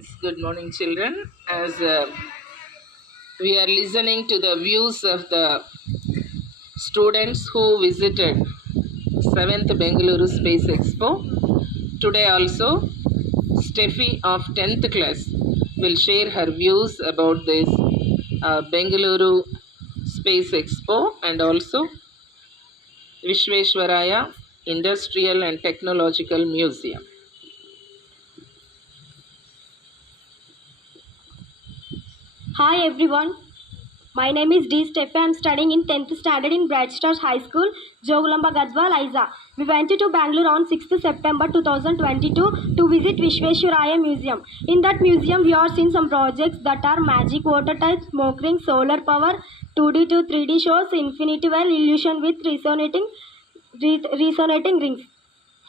Yes, good morning, children. As we are listening to the views of the students who visited 7th Bengaluru Space Expo, today also Steffi of 10th class will share her views about this Bengaluru Space Expo and also Vishveshwaraya Industrial and Technological Museum. Hi everyone, my name is D. Steffi. I am studying in 10th standard in Bright Stars High School, Jogulamba Gadzwal, Aiza. We went to Bangalore on 6th September 2022 to visit Vishveshwaraya Museum. In that museum, we are seeing some projects that are magic water types, smoke ring, solar power, 2D to 3D shows, infinity well, illusion with resonating rings.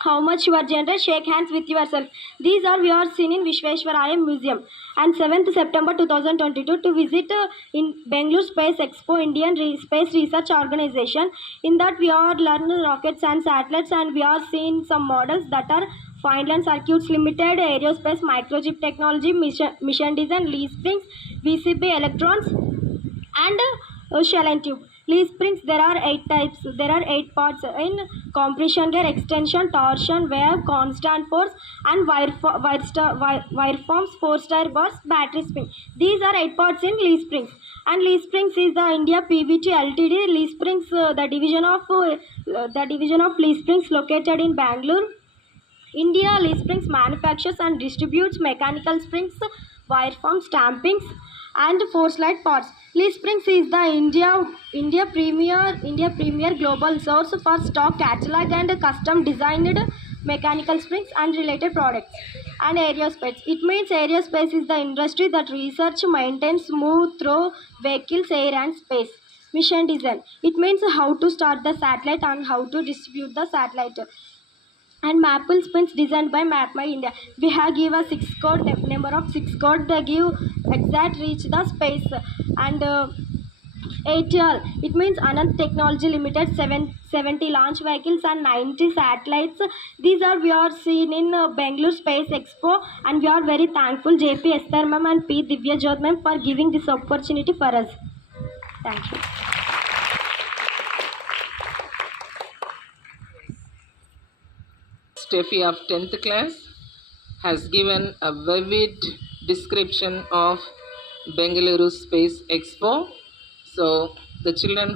How much you are generous, shake hands with yourself. These are we are seen in Vishveshwaraya Museum. And 7th September 2022 to visit in Bangalore Space Expo, Indian Space Research Organization. In that we are learning rockets and satellites, and we are seeing some models that are Fineland Circuits Limited, Aerospace, Microchip Technology, Mission Design, Lee Springs, VCB Electrons, and shell and tube. Lee springs, there are 8 types. There are 8 parts in compression gear, extension, torsion, wave, constant force, and wire forms, 4-star bars, battery spring. These are 8 parts in Lee springs. And Lee Springs is the India PVT Ltd. Lee Springs, the division of Lee Springs, located in Bangalore, India. Lee Springs manufactures and distributes mechanical springs, wire form stampings, and force light parts. Lee Springs is the India premier global source for stock catalog and custom designed mechanical springs and related products. And aerospace. It means aerospace is the industry that research, maintains, move through vehicles, air and space. Mission design. It means how to start the satellite and how to distribute the satellite. And Maple Springs designed by MapMy India. We have give a 6 code, number of 6 code, they give exact reach the space. And ATL, it means Anand Technology Limited, 70 launch vehicles and 90 satellites. These are we are seen in Bangalore Space Expo, and we are very thankful JP Esther ma'am and P Divya Jyot ma'am for giving this opportunity for us. Thank you. Steffi of 10th class has given a vivid description of Bengaluru Space Expo. So the children